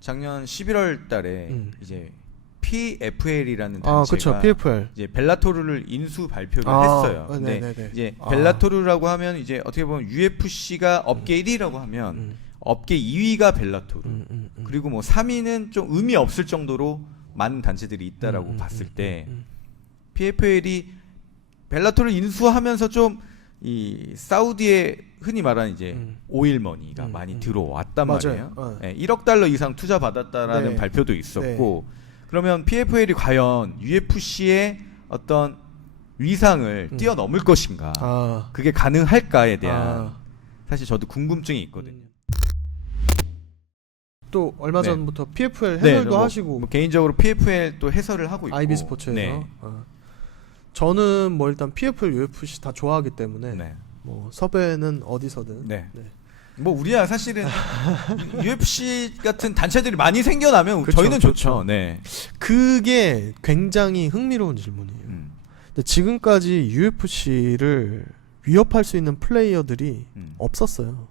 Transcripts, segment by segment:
작년 11월 달에 이제 PFL이라는 아, 단체가 그렇죠. PFL. 이제 벨라토르를 인수 발표를 했어요. 근데 네네네. 이제 벨라토르라고 하면 이제 어떻게 보면 UFC가 업계 1위라고 하면 업계 2위가 벨라토르. 그리고 뭐 3위는 좀 의미 없을 정도로 많은 단체들이 있다라고 봤을 때 PFL이 벨라토르를 인수하면서 좀 이 사우디의 흔히 말하는 이제 오일머니가 많이 들어왔단 말이에요. 1억 달러 이상 투자 받았다라는 네. 발표도 있었고 그러면 PFL이 과연 UFC의 어떤 위상을 뛰어넘을 것인가? 그게 가능할까에 대한 사실 저도 궁금증이 있거든요. 또 얼마 네. 전부터 PFL 해설도 뭐, 하시고 뭐 개인적으로 PFL 또 해설을 하고 있고 IB 스포츠에서 네. 저는 뭐 일단 PFL, UFC 다 좋아하기 때문에 네. 뭐 섭외는 어디서든 네. 뭐 우리야 사실은 UFC 같은 단체들이 많이 생겨나면 그쵸, 저희는 그쵸. 좋죠. 네. 그게 굉장히 흥미로운 질문이에요. 근데 지금까지 UFC를 위협할 수 있는 플레이어들이 없었어요.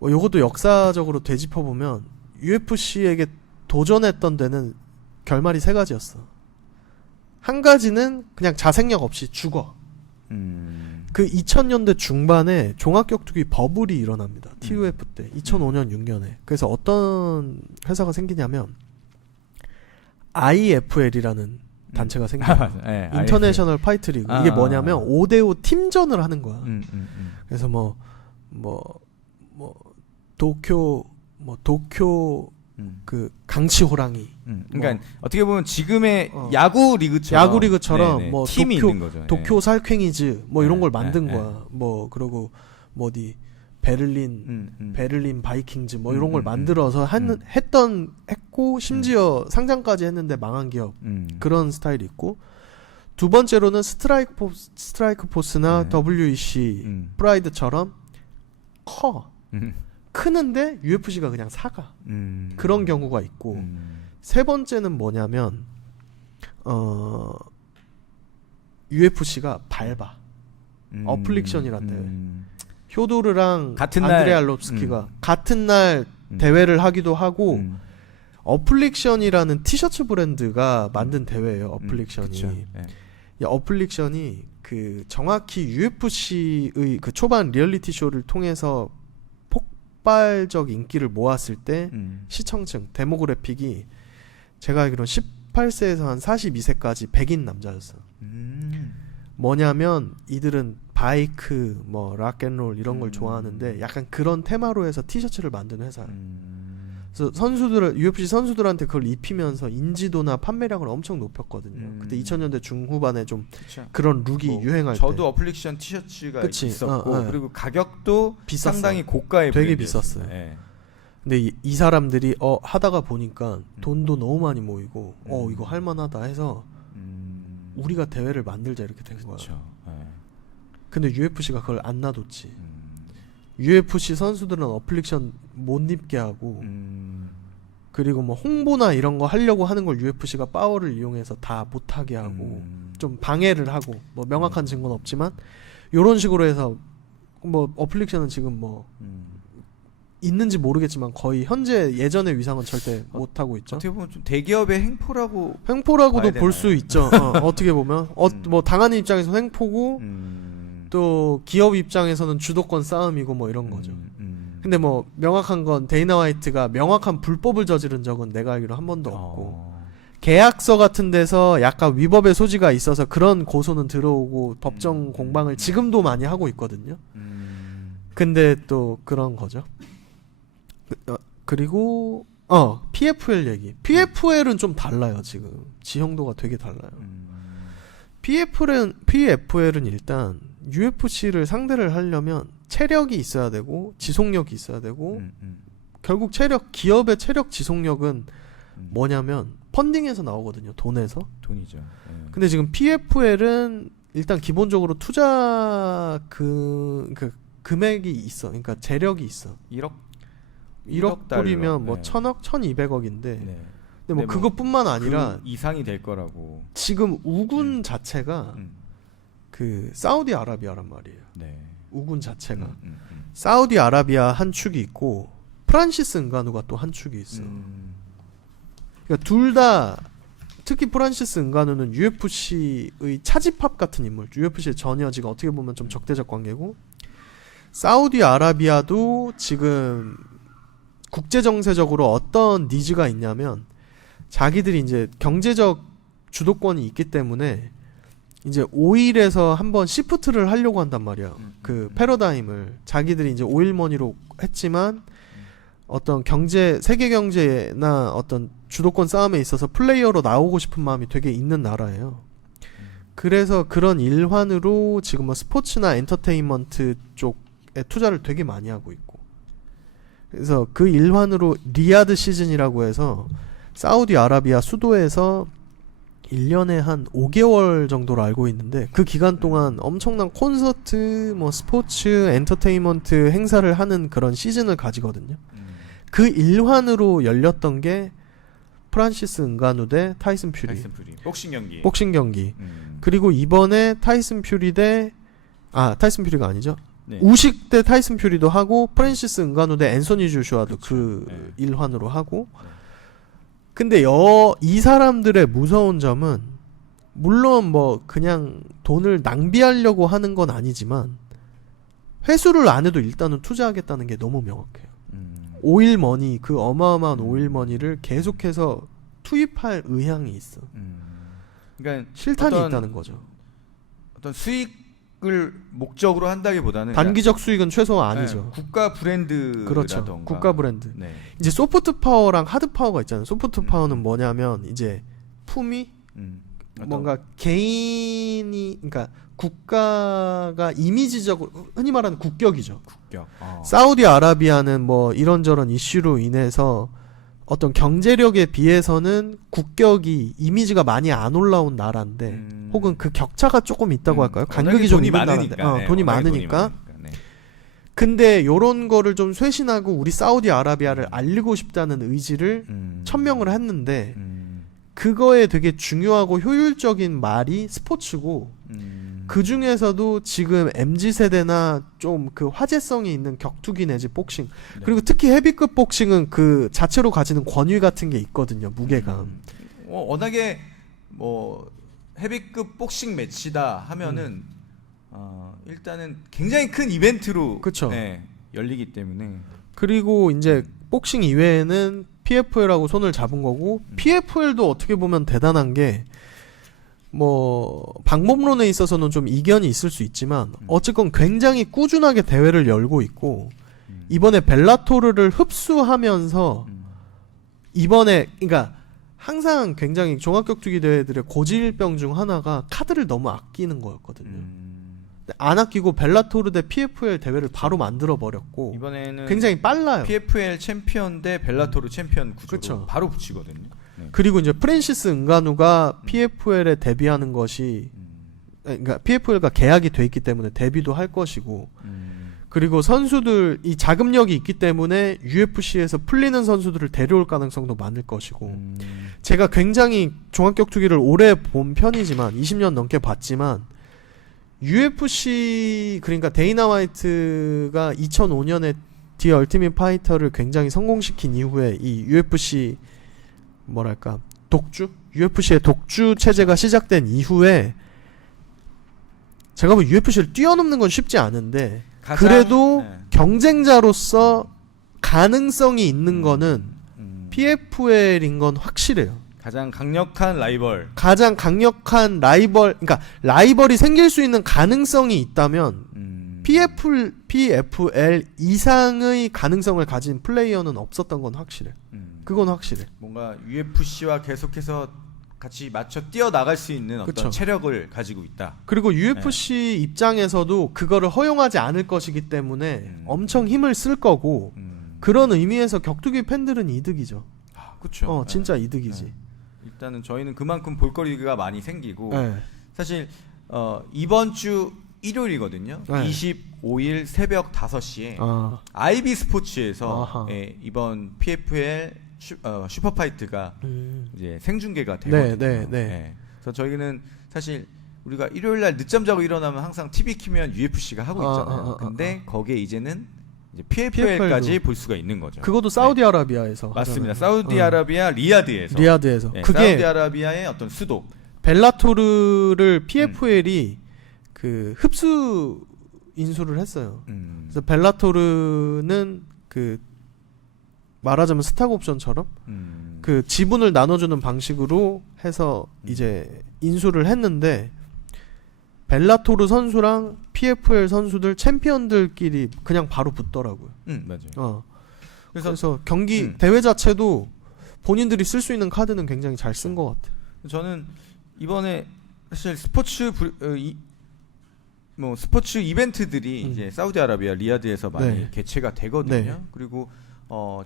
뭐 이것도 역사적으로 되짚어 보면 UFC에게 도전했던 데는 결말이 세 가지였어. 한 가지는 그냥 자생력 없이 죽어. 그 2000년대 중반에 종합격투기 버블이 일어납니다. TUF 때 2005년 6년에. 그래서 어떤 회사가 생기냐면 IFL이라는 단체가 생겨요. 네, 인터내셔널 파이트 리그. 이게 뭐냐면 5대5 팀전을 하는 거야. 그래서 도쿄 그 강치 호랑이. 그러니까 어떻게 보면 지금의 야구 리그처럼 네네. 뭐 팀이 있는 거죠. 도쿄 살쾡이즈 뭐 이런 걸 네, 만든 네, 거야. 뭐 그러고 뭐 어디 베를린 바이킹즈 뭐 이런 걸 만들어서 했고 심지어 상장까지 했는데 망한 기업 그런 스타일이 있고, 두 번째로는 스트라이크 포스나 WEC 프라이드처럼 크는데 UFC가 그냥 사가. 그런 경우가 있고, 세 번째는 뭐냐면 UFC가 밟아. 어플릭션이란데 효도르랑 같은 안드레아 날, 롭스키가 같은 날 대회를 하기도 하고, 어플릭션이라는 티셔츠 브랜드가 만든 대회예요. 어플릭션이. 야, 어플릭션이 그 정확히 UFC의 그 초반 리얼리티 쇼를 통해서 폭발적 인기를 모았을 때 시청층 데모그래픽이 제가 알기로는 18세에서 한 42세까지 백인 남자였어. 뭐냐면 이들은 바이크 뭐 락앤롤 이런 걸 좋아하는데 약간 그런 테마로 해서 티셔츠를 만드는 회사야. 그래서 UFC 선수들한테 그걸 입히면서 인지도나 판매량을 엄청 높였거든요. 그때 2000년대 중후반에 좀 그쵸. 그런 룩이 유행할 때. 저도 어플릭션 티셔츠가 그치. 있었고 그리고 가격도 비쌌어요. 상당히 고가의 되게 브랜드였어요. 비쌌어요. 네. 근데 이 사람들이 하다가 보니까 돈도 너무 많이 모이고 이거 할만하다 해서 우리가 대회를 만들자 이렇게 된 거야. 근데 UFC가 그걸 안 놔뒀지. UFC 선수들은 어플릭션 못 입게 하고 그리고 뭐 홍보나 이런 거 하려고 하는 걸 UFC가 파워를 이용해서 다 못하게 하고 좀 방해를 하고, 뭐 명확한 증거는 없지만 요런 식으로 해서 뭐 어플릭션은 지금 뭐 있는지 모르겠지만 거의 현재 예전의 위상은 절대 못 하고 있죠. 어떻게 보면 좀 대기업의 횡포라고도 볼 수 있죠. 어떻게 보면 뭐 당하는 입장에서는 횡포고 또 기업 입장에서는 주도권 싸움이고 뭐 이런 거죠. 근데 뭐 명확한 건 데이나 화이트가 명확한 불법을 저지른 적은 내가 알기로 한 번도 없고, 계약서 같은 데서 약간 위법의 소지가 있어서 그런 고소는 들어오고 법정 공방을 지금도 많이 하고 있거든요. 근데 또 그런 거죠. 그리고 PFL 얘기. PFL은 좀 달라요. 지금 지형도가 되게 달라요. PFL은 일단 UFC를 상대를 하려면 체력이 있어야 되고 지속력이 있어야 되고, 결국 기업의 체력 지속력은 뭐냐면 펀딩에서 나오거든요. 돈이죠. 근데 지금 PFL은 일단 기본적으로 투자 금액이 있어. 그러니까 재력이 있어. 1억 불이면 뭐 1000억, 1200억인데 근데 뭐 그것뿐만 아니라 그 이상이 될 거라고. 지금 우군 자체가 그 사우디아라비아란 말이에요. 우군 자체가 사우디아라비아 한 축이 있고 프란시스 은가누가 또 한 축이 있어. 그러니까 둘 다 특히 프란시스 은가누는 UFC의 차지팝 같은 인물. UFC의 전혀 지금 어떻게 보면 좀 적대적 관계고, 사우디아라비아도 지금 국제 정세적으로 어떤 니즈가 있냐면 자기들이 이제 경제적 주도권이 있기 때문에 이제 오일에서 한번 시프트를 하려고 한단 말이야. 그 패러다임을 자기들이 이제 오일 머니로 했지만 어떤 경제, 세계 경제나 어떤 주도권 싸움에 있어서 플레이어로 나오고 싶은 마음이 되게 있는 나라예요. 그래서 그런 일환으로 지금 뭐 스포츠나 엔터테인먼트 쪽에 투자를 되게 많이 하고 있고, 그래서 그 일환으로 리야드 시즌이라고 해서 사우디아라비아 수도에서 1년에 한 5개월 정도로 알고 있는데, 그 기간 동안 엄청난 콘서트, 뭐 스포츠, 엔터테인먼트 행사를 하는 그런 시즌을 가지거든요. 그 일환으로 열렸던 게 프란시스 은가누 대 타이슨 퓨리. 복싱 경기. 그리고 이번에 타이슨 퓨리 대 타이슨 퓨리가 아니죠. 네. 우식 대 타이슨 퓨리도 하고, 프란시스 은가누 대 앤소니 조슈아도 그 네. 일환으로 하고. 근데 이 사람들의 무서운 점은, 물론 뭐 그냥 돈을 낭비하려고 하는 건 아니지만 회수를 안 해도 일단은 투자하겠다는 게 너무 명확해요. 오일 머니, 그 어마어마한 오일 머니를 계속해서 투입할 의향이 있어. 그러니까 실탄이 있다는 거죠. 어떤 수익을 목적으로 한다기보다는 단기적 수익은 최소 아니죠. 네, 국가 브랜드라던가. 그렇죠. 국가 브랜드. 네. 이제 소프트 파워랑 하드 파워가 있잖아요. 소프트 파워는 뭐냐면 이제 품위, 뭔가 개인이, 그러니까 국가가 이미지적으로 흔히 말하는 국격이죠. 국격. 사우디아라비아는 뭐 이런저런 이슈로 인해서 어떤 경제력에 비해서는 국격이, 이미지가 많이 안 올라온 나라인데, 혹은 그 격차가 조금 있다고 할까요? 간격이 좀 있는 나라인데, 돈이 많으니까. 네. 근데 요런 거를 좀 쇄신하고 우리 사우디아라비아를 알리고 싶다는 의지를 천명을 했는데, 그거에 되게 중요하고 효율적인 말이 스포츠고, 그 중에서도 지금 MZ세대나 좀 그 화제성이 있는 격투기 내지 복싱, 그리고 특히 헤비급 복싱은 그 자체로 가지는 권위 같은 게 있거든요. 무게감. 워낙에 뭐 헤비급 복싱 매치다 하면은 일단은 굉장히 큰 이벤트로 그쵸. 네, 열리기 때문에. 그리고 이제 복싱 이외에는 PFL하고 손을 잡은 거고, PFL도 어떻게 보면 대단한 게, 뭐 방법론에 있어서는 좀 이견이 있을 수 있지만 어쨌건 굉장히 꾸준하게 대회를 열고 있고, 이번에 벨라토르를 흡수하면서 이번에, 그러니까 항상 굉장히 종합격투기 대회들의 고질병 중 하나가 카드를 너무 아끼는 거였거든요. 안 아끼고 벨라토르 대 PFL 대회를 바로 만들어 버렸고, 이번에는 굉장히 빨라요. PFL チャンピオン대 벨라토르 챔피언 구조로 그쵸. 바로 붙이거든요. 네. 그리고 이제 프란시스 은가누가 PFL에 데뷔하는 것이, 그러니까 PFL과 계약이 돼 있기 때문에 데뷔도 할 것이고, 그리고 선수들, 이 자금력이 있기 때문에 UFC에서 풀리는 선수들을 데려올 가능성도 많을 것이고, 제가 굉장히 종합격투기를 오래 본 편이지만 20년 넘게 봤지만, UFC, 그러니까 데이나 화이트가 2005년에 디 얼티밋 파이터를 굉장히 성공시킨 이후에 이 UFC, 뭐랄까, 독주? UFC의 독주 체제가 시작된 이후에, 제가 뭐 UFC를 뛰어넘는 건 쉽지 않은데, 그래도 경쟁자로서 가능성이 있는 거는 PFL인 건 확실해요. 가장 강력한 라이벌. 가장 강력한 라이벌, 그러니까 라이벌이 생길 수 있는 가능성이 있다면 PFL 이상의 가능성을 가진 플레이어는 없었던 건 확실해. 그건 확실해. 뭔가 UFC와 계속해서 같이 맞춰 뛰어나갈 수 있는 어떤 그쵸. 체력을 가지고 있다. 그리고 UFC 입장에서도 그거를 허용하지 않을 것이기 때문에 엄청 힘을 쓸 거고, 그런 의미에서 격투기 팬들은 이득이죠. 그렇죠. 진짜 이득이지. 일단은 저희는 그만큼 볼거리가 많이 생기고, 네. 사실 이번 주 일요일이거든요. 네. 25일 새벽 5시에 IB 스포츠에서 이번 PFL 슈퍼파이트가 이제 생중계가 되거든요. 네. 그래서 저희는 사실 우리가 일요일 날 늦잠 자고 일어나면 항상 TV 키면 UFC가 하고 있잖아요. 근데 거기에 이제는 이제 PFL까지 볼 수가 있는 거죠. 그것도 사우디아라비아에서 맞습니다. 하잖아요. 사우디아라비아 리야드에서. 리야드에서. 네, 그게 사우디아라비아의 어떤 수도. 벨라토르를 PFL이 그 흡수 인수를 했어요. 그래서 벨라토르는 그 말하자면 스탁 옵션처럼 그 지분을 나눠주는 방식으로 해서 이제 인수를 했는데 벨라토르 선수랑 PFL 선수들 챔피언들끼리 그냥 바로 붙더라고요. 맞아요. 그래서 경기 대회 자체도 본인들이 쓸 수 있는 카드는 굉장히 잘 쓴 것 같아요. 저는 이번에 사실 스포츠 이벤트들이 이제 사우디아라비아 리야드에서 많이 네. 개최가 되거든요. 네. 그리고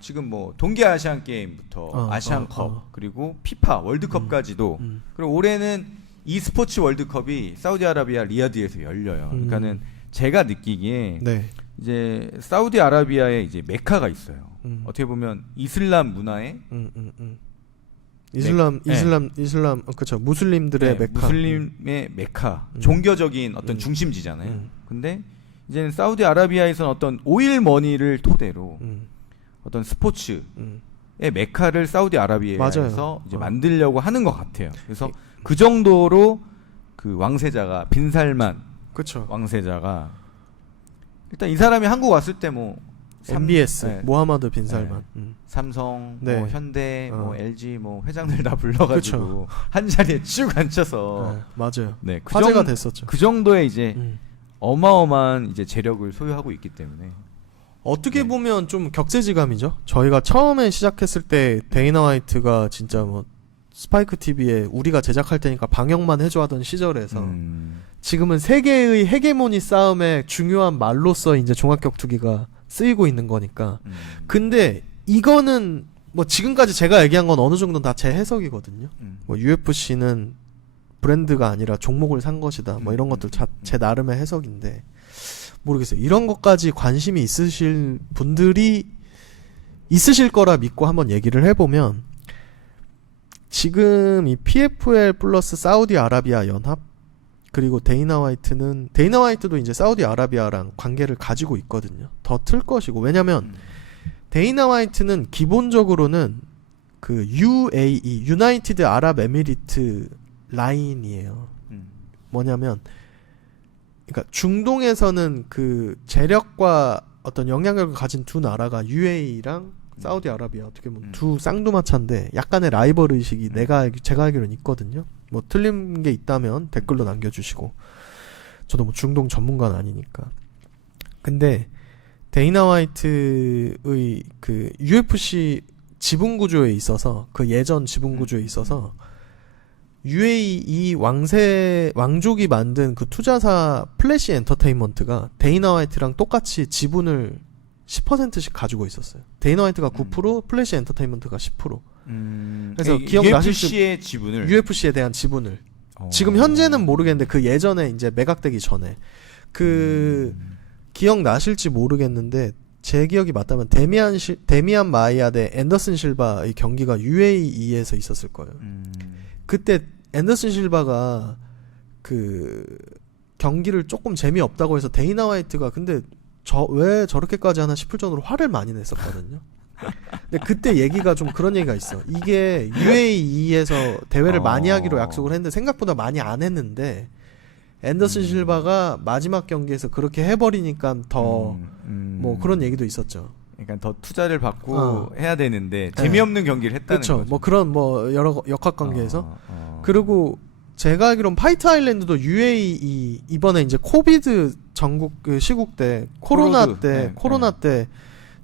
지금 뭐 동계 아시안 게임부터 아시안컵 그리고 피파 월드컵까지도 그리고 올해는 이 스포츠 월드컵이 사우디아라비아 리야드에서 열려요. 그러니까는 제가 느끼기에 네. 이제 사우디아라비아에 이제 메카가 있어요. 어떻게 보면 이슬람 문화의 이슬람 그렇죠. 무슬림들의 메카. 무슬림의 메카, 종교적인 어떤 중심지잖아요. 근데 이제는 사우디아라비아에서는 어떤 오일 머니를 토대로 어떤 스포츠의 메카를 사우디아라비아에서 이제 만들려고 하는 것 같아요. 그래서 그 정도로 그 왕세자가 빈살만 그렇죠. 왕세자가 일단 이 사람이 한국 왔을 때 뭐 MBS 모하마드 빈살만 삼성, 네. 뭐 현대, 뭐 LG 뭐 회장들 다 불러가지고 한 자리에 쭉 앉혀서 맞아요. 네, 화제가 됐었죠. 그 정도의 이제 어마어마한 이제 재력을 소유하고 있기 때문에 어떻게 보면 좀 격세지감이죠. 저희가 처음에 시작했을 때 데이나 화이트가 진짜 뭐 스파이크 TV에 우리가 제작할 테니까 방영만 해줘 하던 시절에서 지금은 세계의 헤게모니 싸움의 중요한 말로서 이제 종합격투기가 쓰이고 있는 거니까. 근데 이거는 뭐 지금까지 제가 얘기한 건 어느 정도는 다 제 해석이거든요. 뭐 UFC는 브랜드가 아니라 종목을 산 것이다. 뭐 이런 것들 제 나름의 해석인데 모르겠어요. 이런 것까지 관심이 있으실 분들이 있으실 거라 믿고 한번 얘기를 해보면 지금 이 PFL 플러스 사우디아라비아 연합 그리고 데이나 화이트도 이제 사우디아라비아랑 관계를 가지고 있거든요. 더 틀 것이고 왜냐면 데이나 화이트는 기본적으로는 그 UAE 유나이티드 아랍에미리트 라인이에요. 뭐냐면 그러니까 중동에서는 그 재력과 어떤 영향력을 가진 두 나라가 UAE랑 사우디아라비아 어떻게 보면 두 쌍두마차인데 약간의 라이벌 의식이 제가 알기로는 있거든요. 뭐 틀린 게 있다면 댓글로 남겨주시고 저도 뭐 중동 전문가는 아니니까. 근데 데이나 화이트의 그 UFC 지분 구조에 있어서 그 예전 지분 구조에 있어서 UAE 왕족이 만든 그 투자사 플래시 엔터테인먼트가 데이나 화이트랑 똑같이 지분을 10%씩 가지고 있었어요. 데이나 화이트가 9%, 플래시 엔터테인먼트가 10%. 그래서 기억나실지 UFC의 지분을 UFC에 대한 지분을 지금 현재는 모르겠는데 그 예전에 이제 매각되기 전에 그 기억나실지 모르겠는데 제 기억이 맞다면 데미안 마이아 대 앤더슨 실바의 경기가 UAE에서 있었을 거예요. 그때 앤더슨 실바가 그 경기를 조금 재미없다고 해서 데이나 화이트가 근데 왜 저렇게까지 하나 싶을 정도로 화를 많이 냈었거든요. 근데 그때 얘기가 좀 그런 얘기가 있어. 이게 UAE에서 대회를 많이 하기로 약속을 했는데 생각보다 많이 안 했는데 앤더슨 실바가 마지막 경기에서 그렇게 해버리니까 더 뭐 그런 얘기도 있었죠. 그러니까 더 투자를 받고 해야 되는데 재미없는 경기를 했다는 그렇죠. 거죠. 뭐 그런 뭐 여러 역학 관계에서 그리고 제가 알기로는 파이트 아일랜드도 UAE 이번에 이제 코비드 전국 그 시국 때 코로나 때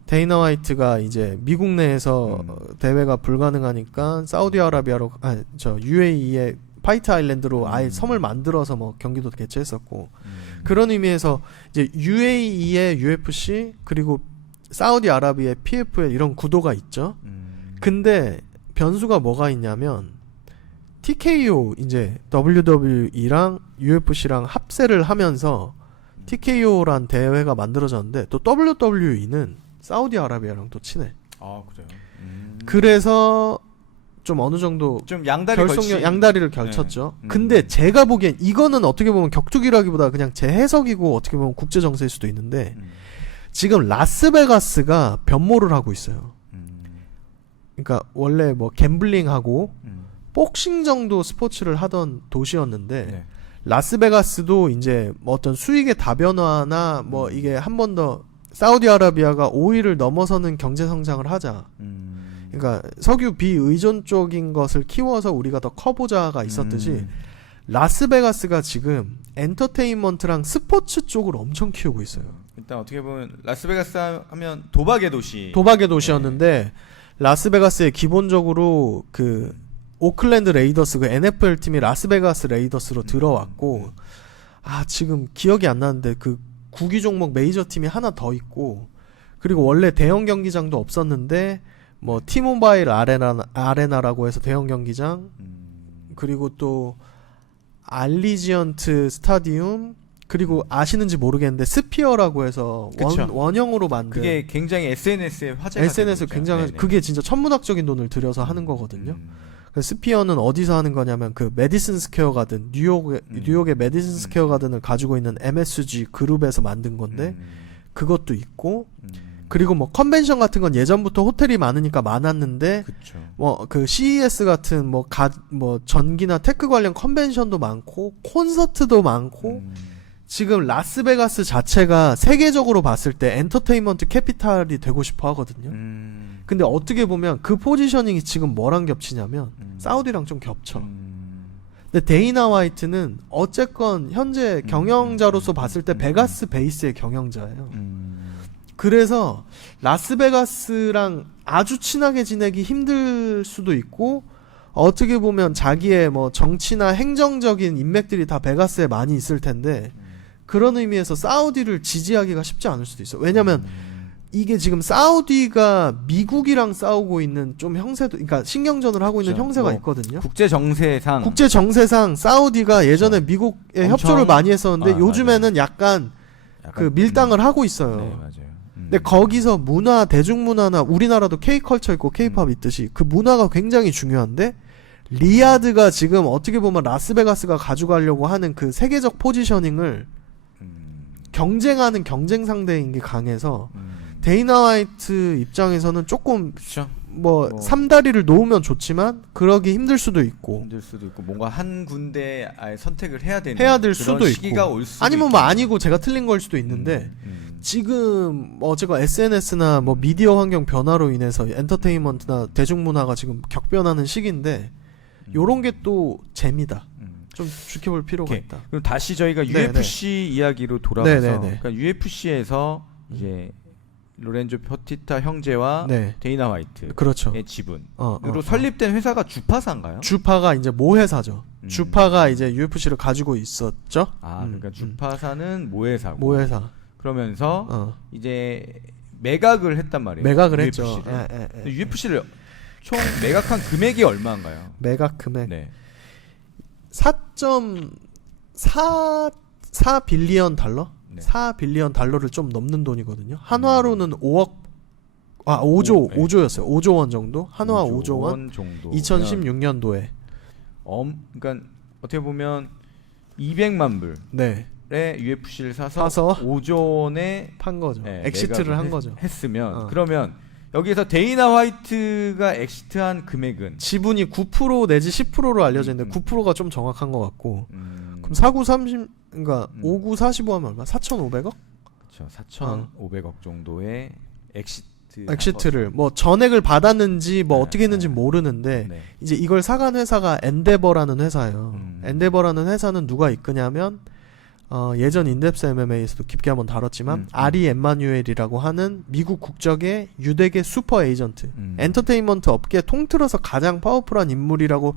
데이나 화이트가 이제 미국 내에서 대회가 불가능하니까 사우디아라비아로 UAE의 파이트 아일랜드로 아예 섬을 만들어서 뭐 경기도 개최했었고 그런 의미에서 이제 UAE의 UFC 그리고 사우디아라비아의 PFL 이런 구도가 있죠. 근데 변수가 뭐가 있냐면 TKO 이제 WWE랑 UFC랑 합세를 하면서 TKO란 대회가 만들어졌는데 또 WWE는 사우디아라비아랑 또 친해. 아 그래요. 그래서 좀 어느 정도 좀 양다리를 걸쳤죠. 근데 제가 보기엔 이거는 어떻게 보면 격투기라기보다 그냥 제 해석이고 어떻게 보면 국제 정세일 수도 있는데 지금 라스베가스가 변모를 하고 있어요. 그러니까 원래 뭐 갬블링하고 복싱 정도 스포츠를 하던 도시였는데 네. 라스베가스도 이제 뭐 어떤 수익의 다변화나 뭐 이게 한 번 더 사우디아라비아가 오일을 넘어서는 경제 성장을 하자. 그러니까 석유 비의존 쪽인 것을 키워서 우리가 더 커보자가 있었듯이 라스베가스가 지금 엔터테인먼트랑 스포츠 쪽을 엄청 키우고 있어요. 일단 어떻게 보면 라스베가스 하면 도박의 도시. 도박의 도시였는데 라스베가스에 기본적으로 그 오클랜드 레이더스 그 NFL 팀이 라스베가스 레이더스로 들어왔고 지금 기억이 안 나는데 그 구기 종목 메이저 팀이 하나 더 있고 그리고 원래 대형 경기장도 없었는데 뭐 티모바일 아레나라고 해서 대형 경기장 그리고 또 알리지언트 스타디움 그리고 아시는지 모르겠는데 스피어라고 해서 원형으로 만든 그게 굉장히 SNS에 화제가 SNS 굉장히 그게 진짜 천문학적인 돈을 들여서 하는 거거든요. 스피어는 어디서 하는 거냐면 그 메디슨 스퀘어 가든 뉴욕의 메디슨 스퀘어 가든을 가지고 있는 MSG 그룹에서 만든 건데 그것도 있고 그리고 뭐 컨벤션 같은 건 예전부터 호텔이 많으니까 많았는데 뭐 그 CES 같은 뭐 전기나 테크 관련 컨벤션도 많고 콘서트도 많고 지금 라스베가스 자체가 세계적으로 봤을 때 엔터테인먼트 캐피탈이 되고 싶어 하거든요. 근데 어떻게 보면 그 포지셔닝이 지금 뭐랑 겹치냐면 사우디랑 좀 겹쳐. 근데 데이나 화이트는 어쨌건 현재 경영자로서 봤을 때 베가스 베이스의 경영자예요. 그래서 라스베가스랑 아주 친하게 지내기 힘들 수도 있고 어떻게 보면 자기의 뭐 정치나 행정적인 인맥들이 다 베가스에 많이 있을 텐데 그런 의미에서 사우디를 지지하기가 쉽지 않을 수도 있어. 왜냐면 이게 지금 사우디가 미국이랑 싸우고 있는 좀 형세도, 그러니까 신경전을 하고 있는 형세가 있거든요. 국제 정세상 사우디가 예전에 미국에 협조를 많이 했었는데 요즘에는 약간 그 밀당을 하고 있어요. 네, 맞아요. 근데 거기서 문화, 대중문화나 우리나라도 K컬처 있고 K팝 있듯이 그 문화가 굉장히 중요한데 리야드가 지금 어떻게 보면 라스베가스가 가져가려고 하는 그 세계적 포지셔닝을 경쟁하는 경쟁 상대인 게 강해서 데이나 화이트 입장에서는 조금 뭐 삼다리를 놓으면 좋지만 그러기 힘들 수도 있고 뭔가 한 군데 아예 선택을 해야 되는 될 수도 시기가 있고 올 수도 아니면 뭐 아니고 제가 틀린 걸 수도 있는데 지금 어제가 SNS나 뭐 미디어 환경 변화로 인해서 엔터테인먼트나 대중문화가 지금 격변하는 시기인데 요런 게 또 재미다. 좀 지켜볼 필요가 있다. 그럼 다시 저희가 UFC 이야기로 돌아와서 그러니까 UFC에서 이제 로렌조 퍼티타 형제와 데이나 화이트의 지분으로 설립된 회사가 주파사인가요? 주파가 이제 모회사죠. 주파가 이제 UFC를 가지고 있었죠. 그러니까 주파사는 모회사고. 모회사. 그러면서 이제 매각을 했단 말이에요. 매각을 UFC를. 했죠. UFC를 총 매각한 금액이 얼마인가요? 매각 금액. 4.4 빌리언 달러? 4 빌리언 달러를 좀 넘는 돈이거든요. 한화로는 5조였어요. 5조 원 정도. 한화 5조 원 정도. 2016년도에. 그러니까 어떻게 보면 200만 불의 UFC를 사서 5조 원에 판 거죠. 엑시트를 한 거죠. 했으면 그러면 여기서 데이나 화이트가 엑시트한 금액은 지분이 9% 내지 10%로 알려져 있는데 9%가 좀 정확한 것 같고 그럼 49 30 그러니까 59 45 하면 얼마? 4,500억? 그렇죠. 4,500억 정도의 엑시트를 뭐 전액을 받았는지 뭐 어떻게 했는지 모르는데 이제 이걸 사간 회사가 엔데버라는 회사예요. 엔데버라는 회사는 누가 이끄냐면 예전 인덱스 MMA에서도 깊게 한번 다뤘지만 아리 엠마뉴엘이라고 하는 미국 국적의 유대계 슈퍼 에이전트 엔터테인먼트 업계 통틀어서 가장 파워풀한 인물이라고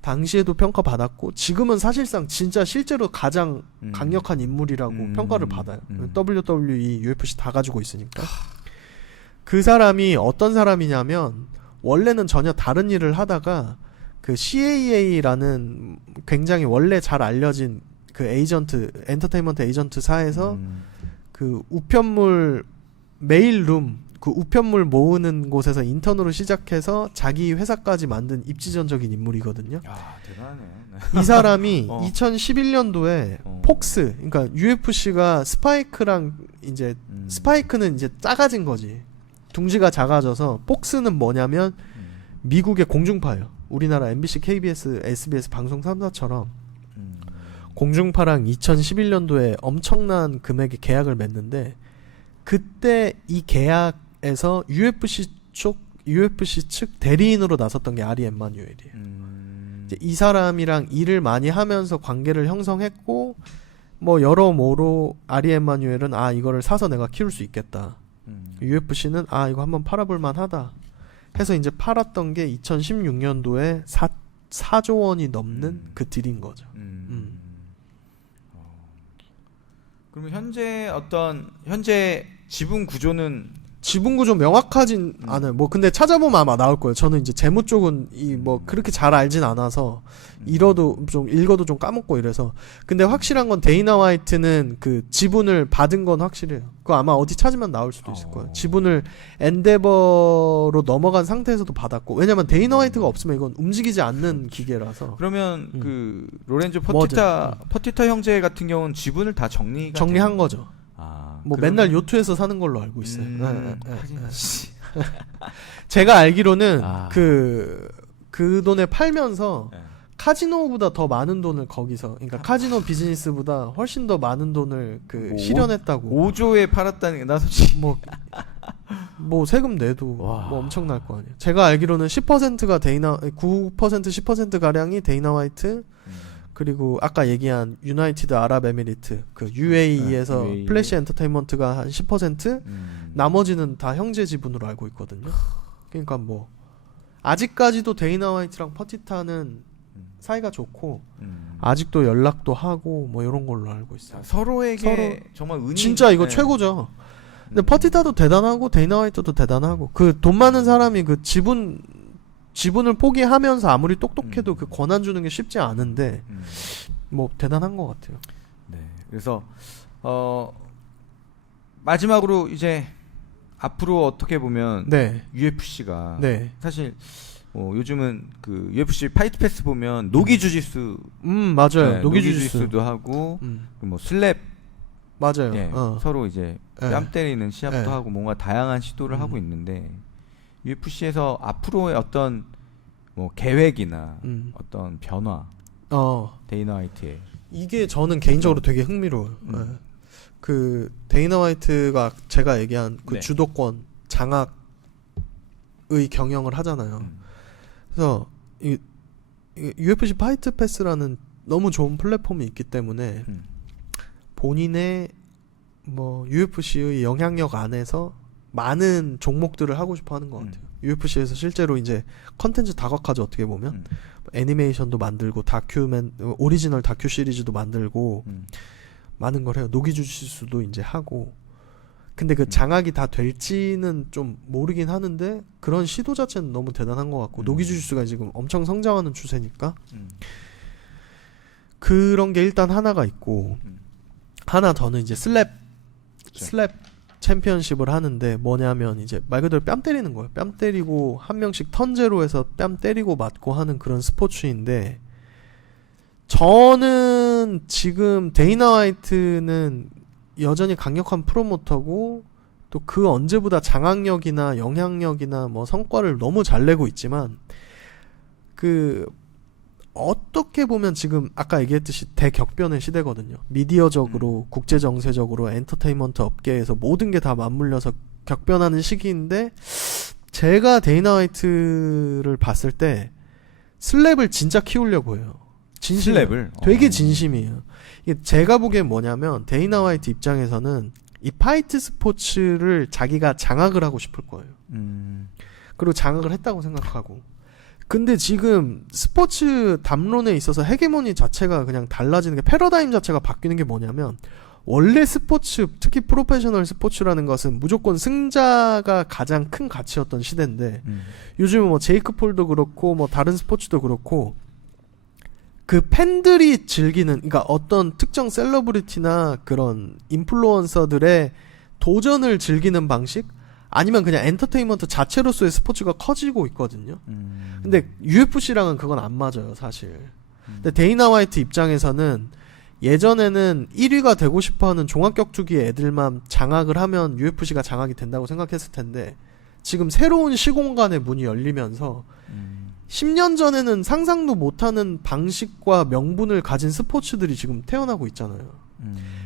당시에도 평가받았고 지금은 사실상 진짜 실제로 가장 강력한 인물이라고 평가를 받아요. WWE, UFC 다 가지고 있으니까. 그 사람이 어떤 사람이냐면 원래는 전혀 다른 일을 하다가 그 CAA라는 굉장히 원래 잘 알려진 그 에이전트 엔터테인먼트 에이전트사에서 그 우편물 메일룸 그 우편물 모으는 곳에서 인턴으로 시작해서 자기 회사까지 만든 입지전적인 인물이거든요. 대단하네. 이 사람이 2011년도에 폭스, 그러니까 UFC가 스파이크랑 이제 스파이크는 이제 작아진 거지. 둥지가 작아져서 폭스는 뭐냐면 미국의 공중파예요. 우리나라 MBC, KBS, SBS 방송 3사처럼 공중파랑 2011년도에 엄청난 금액의 계약을 맺는데 그때 이 계약에서 UFC 측 대리인으로 나섰던 게 아리 엠마뉴엘이에요. 이제 이 사람이랑 일을 많이 하면서 관계를 형성했고 뭐 여러모로 아리 엠마뉴엘은 이거를 사서 내가 키울 수 있겠다. UFC는 이거 한번 팔아볼 만하다 해서 이제 팔았던 게 2016년도에 4조 원이 넘는 그 딜인 거죠. 그러면 현재 지분 구조는 지분 구조 명확하진 않아요. 뭐 근데 찾아보면 아마 나올 거예요. 저는 이제 재무 쪽은 뭐 그렇게 잘 알진 않아서 읽어도 좀 까먹고 이래서. 근데 확실한 건 데이나 화이트는 그 지분을 받은 건 확실해요. 그거 아마 어디 찾으면 나올 수도 있을 거예요. 지분을 엔데버로 넘어간 상태에서도 받았고. 왜냐면 데이나 화이트가 없으면 이건 움직이지 않는 기계라서. 그러면 그 로렌조 퍼티타 형제 같은 경우는 지분을 다 정리한 거죠. 뭐 맨날 요트에서 사는 걸로 알고 있어요. 제가 알기로는 그 돈에 팔면서 카지노보다 더 많은 돈을 거기서, 그러니까 카지노 비즈니스보다 훨씬 더 많은 돈을 실현했다고. 5조에 팔았다는 게 나 솔직히 뭐 세금 내도 뭐 엄청날 거 아니에요. 제가 알기로는 10%가 9% 10% 가량이 데이나 화이트, 그리고 아까 얘기한 유나이티드 아랍에미리트 그 UAE에서 플래시 엔터테인먼트가 한 10%, 나머지는 다 형제 지분으로 알고 있거든요. 그러니까 뭐 아직까지도 데이나 화이트랑 퍼티타는 사이가 좋고 아직도 연락도 하고 뭐 이런 걸로 알고 있어요. 서로에게 정말 은인. 진짜 이거 최고죠. 근데 퍼티타도 대단하고 데이나 화이트도 대단하고 그 돈 많은 사람이 그 지분을 포기하면서 아무리 똑똑해도 그 권한 주는 게 쉽지 않은데 뭐 대단한 것 같아요. 네. 그래서 마지막으로 이제 앞으로 어떻게 보면 UFC가 사실 요즘은 그 UFC 파이트 패스 보면 노기 주짓수 맞아요. 노기 주짓수도 하고 뭐 슬랩 맞아요. 서로 이제 뺨 때리는 시합도 하고 뭔가 다양한 시도를 하고 있는데 UFC에서 앞으로의 어떤 뭐 계획이나 어떤 변화, 데이나 화이트의 이게 저는 개인적으로 되게 흥미로워요. 그 데이나 화이트가 제가 얘기한 그 주도권 장악의 경영을 하잖아요. 그래서 이 UFC 파이트 패스라는 너무 좋은 플랫폼이 있기 때문에 본인의 뭐 UFC의 영향력 안에서 많은 종목들을 하고 싶어 하는 것 같아요. UFC에서 실제로 이제 컨텐츠 다각화죠. 어떻게 보면 애니메이션도 만들고 오리지널 다큐 시리즈도 만들고 많은 걸 해요. 노기 주짓수도 이제 하고. 근데 그 장악이 다 될지는 좀 모르긴 하는데 그런 시도 자체는 너무 대단한 것 같고 노기 주짓수가 지금 엄청 성장하는 추세니까 그런 게 일단 하나가 있고 하나 더는 이제 슬랩 챔피언십을 하는데 뭐냐면 이제 말 그대로 뺨 때리는 거예요. 뺨 때리고 한 명씩 턴제로 해서 뺨 때리고 맞고 하는 그런 스포츠인데 저는 지금 데이나 화이트는 여전히 강력한 프로모터고 또 그 언제보다 장악력이나 영향력이나 뭐 성과를 너무 잘 내고 있지만 그 어떻게 보면 지금 아까 얘기했듯이 대격변의 시대거든요. 미디어적으로 국제 정세적으로 엔터테인먼트 업계에서 모든 게 다 맞물려서 격변하는 시기인데 제가 데이나 화이트를 봤을 때 슬랩을 진짜 키우려고 해요. 슬랩을 되게 진심이에요. 이게 제가 보기엔 뭐냐면 데이나 화이트 입장에서는 이 파이트 스포츠를 자기가 장악을 하고 싶을 거예요. 그리고 장악을 했다고 생각하고. 근데 지금 스포츠 담론에 있어서 헤게모니 자체가 그냥 달라지는 게 패러다임 자체가 바뀌는 게 뭐냐면 원래 스포츠 특히 프로페셔널 스포츠라는 것은 무조건 승자가 가장 큰 가치였던 시대인데 요즘은 뭐 제이크 폴도 그렇고 뭐 다른 스포츠도 그렇고 그 팬들이 즐기는 그러니까 어떤 특정 셀러브리티나 그런 인플루언서들의 도전을 즐기는 방식 아니면 그냥 엔터테인먼트 자체로서의 스포츠가 커지고 있거든요. 근데 UFC랑은 그건 안 맞아요, 사실. 근데 데이나 화이트 입장에서는 예전에는 1위가 되고 싶어하는 종합격투기 애들만 장악을 하면 UFC가 장악이 된다고 생각했을 텐데 지금 새로운 시공간의 문이 열리면서 10년 전에는 상상도 못하는 방식과 명분을 가진 스포츠들이 지금 태어나고 있잖아요.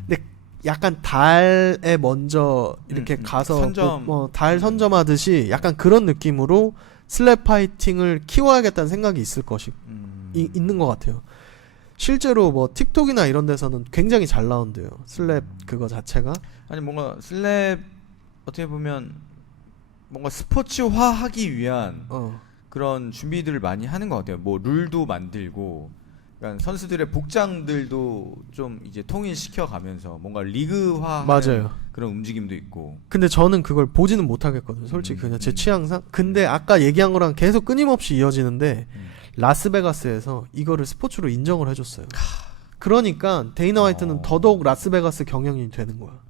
근데 약간 달에 먼저 이렇게 가서 선점. 달 선점하듯이 약간 그런 느낌으로 슬랩 파이팅을 키워야겠다는 생각이 있을 것이 있는 것 같아요. 실제로 뭐 틱톡이나 이런 데서는 굉장히 잘 나온대요. 슬랩 그거 자체가. 아니 뭔가 슬랩 어떻게 보면 뭔가 스포츠화하기 위한 그런 준비들을 많이 하는 것 같아요. 뭐 룰도 만들고, 그러니까 선수들의 복장들도 좀 이제 통일시켜 가면서 뭔가 리그화 맞아요. 그런 움직임도 있고. 근데 저는 그걸 보지는 못하겠거든요. 솔직히 그냥 제 취향상. 근데 아까 얘기한 거랑 계속 끊임없이 이어지는데 라스베가스에서 이거를 스포츠로 인정을 해줬어요. 그러니까 데이나 화이트는 더더욱 라스베가스 경영이 되는 거야.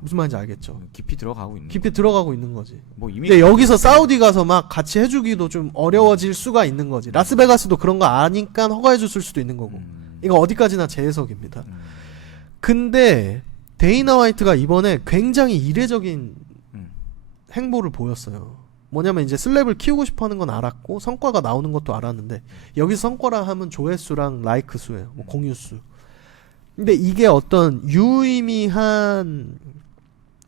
무슨 말인지 알겠죠? 깊이 들어가고 있는. 깊이 들어가고 있는 거지. 뭐 이미. 근데 여기서 사우디 가서 막 같이 해주기도 좀 어려워질 수가 있는 거지. 라스베가스도 그런 거 아니까 허가해줬을 수도 있는 거고. 이거 어디까지나 제 해석입니다. 근데 데이나 화이트가 이번에 굉장히 이례적인 행보를 보였어요. 뭐냐면 이제 슬랩을 키우고 싶어하는 건 알았고 성과가 나오는 것도 알았는데 여기서 성과라 하면 조회수랑 라이크 수예요. 뭐 공유수. 근데 이게 어떤 유의미한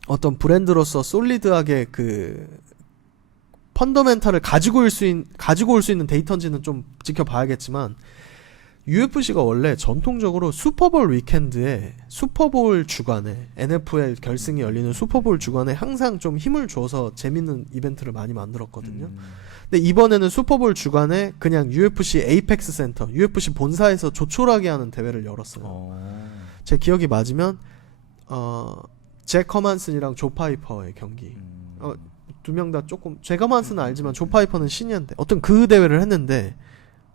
어떤 브랜드로서 솔리드하게 그 펀더멘탈을 가지고 올 수 있는 데이터인지는 좀 지켜봐야겠지만 UFC가 원래 전통적으로 슈퍼볼 위켄드에 슈퍼볼 주간에 NFL 결승이 열리는 슈퍼볼 주간에 항상 좀 힘을 줘서 재밌는 이벤트를 많이 만들었거든요. 근데 이번에는 슈퍼볼 주간에 그냥 UFC 에이펙스 센터, UFC 본사에서 조촐하게 하는 대회를 열었어요. 제 기억이 맞으면 잭 허만슨이랑 조 파이퍼의 경기. 두 명 다 조금 잭 허만슨은 알지만 조 파이퍼는 시니어인데 어떤 그 대회를 했는데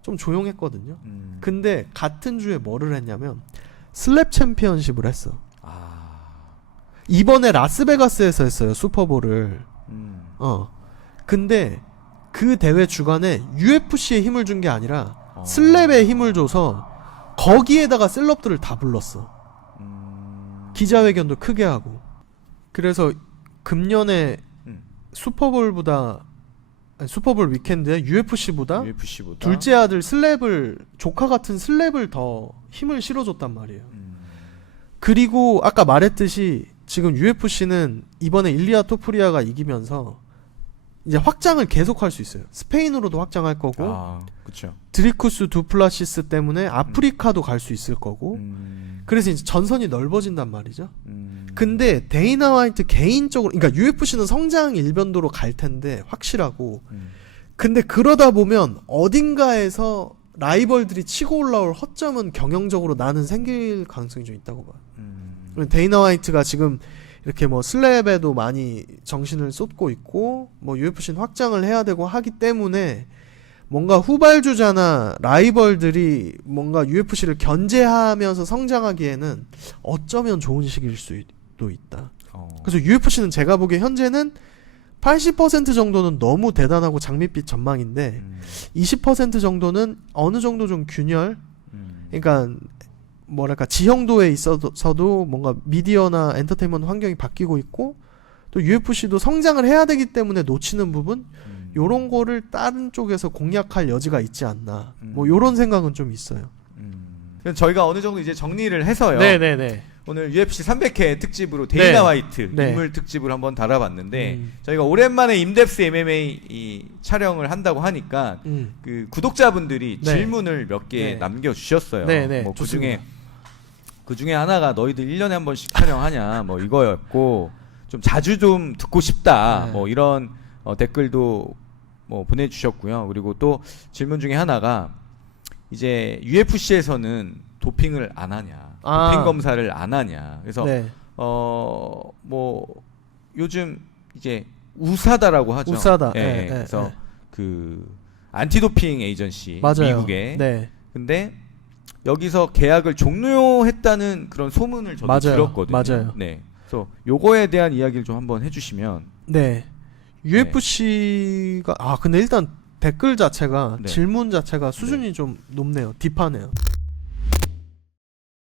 좀 조용했거든요. 근데 같은 주에 뭐를 했냐면 슬랩 챔피언십을 했어. 이번에 라스베가스에서 했어요. 슈퍼볼을. 근데 그 대회 주간에 UFC에 힘을 준 게 아니라 슬랩에 힘을 줘서 거기에다가 셀럽들을 다 불렀어. 기자회견도 크게 하고. 그래서 금년에 슈퍼볼 위켄드에 UFC보다 둘째 아들 슬랩을 조카 같은 슬랩을 더 힘을 실어줬단 말이에요. 그리고 아까 말했듯이 지금 UFC는 이번에 일리아 토프리아가 이기면서 이제 확장을 계속할 수 있어요. 스페인으로도 확장할 거고, 그쵸. 드리쿠스 두플라시스 때문에 아프리카도 갈 수 있을 거고, 그래서 이제 전선이 넓어진단 말이죠. 근데 데이나 화이트 개인적으로, 그러니까 UFC는 성장 일변도로 갈 텐데 확실하고, 근데 그러다 보면 어딘가에서 라이벌들이 치고 올라올 허점은 경영적으로 나는 생길 가능성이 좀 있다고 봐요. 데이나 화이트가 지금 이렇게 뭐 슬랩에도 많이 정신을 쏟고 있고 뭐 UFC는 확장을 해야 되고 하기 때문에 뭔가 후발주자나 라이벌들이 뭔가 UFC를 견제하면서 성장하기에는 어쩌면 좋은 시기일 수도 있다. 그래서 UFC는 제가 보기에 현재는 80% 정도는 너무 대단하고 장밋빛 전망인데 20% 정도는 어느 정도 좀 균열, 그러니까 뭐랄까 지형도에 있어서도 뭔가 미디어나 엔터테인먼트 환경이 바뀌고 있고 또 UFC도 성장을 해야 되기 때문에 놓치는 부분 요런 거를 다른 쪽에서 공략할 여지가 있지 않나 뭐 요런 생각은 좀 있어요. 저희가 어느 정도 이제 정리를 해서요. 네네네. 오늘 UFC 300회 특집으로 데이나 화이트 인물 특집을 한번 달아봤는데 저희가 오랜만에 임뎁스 MMA 이 촬영을 한다고 하니까 그 구독자분들이 질문을 몇 개 남겨주셨어요. 뭐 그중에 하나가 너희들 1년에 한 번씩 촬영하냐 뭐 이거였고 좀 자주 좀 듣고 싶다 뭐 이런 댓글도 뭐 보내주셨고요. 그리고 또 질문 중에 하나가 이제 UFC에서는 도핑을 안 하냐, 도핑 검사를 안 하냐. 그래서 뭐 요즘 이제 우사다라고 하죠. 우사다. 그래서 그 안티도핑 에이전시 미국에. 근데 여기서 계약을 종료했다는 그런 소문을 저도 들었거든요. 맞아요. 네. 그래서 요거에 대한 이야기를 좀 한번 해주시면. 네. UFC가 근데 일단 댓글 자체가 질문 자체가 수준이 좀 높네요. 딥하네요.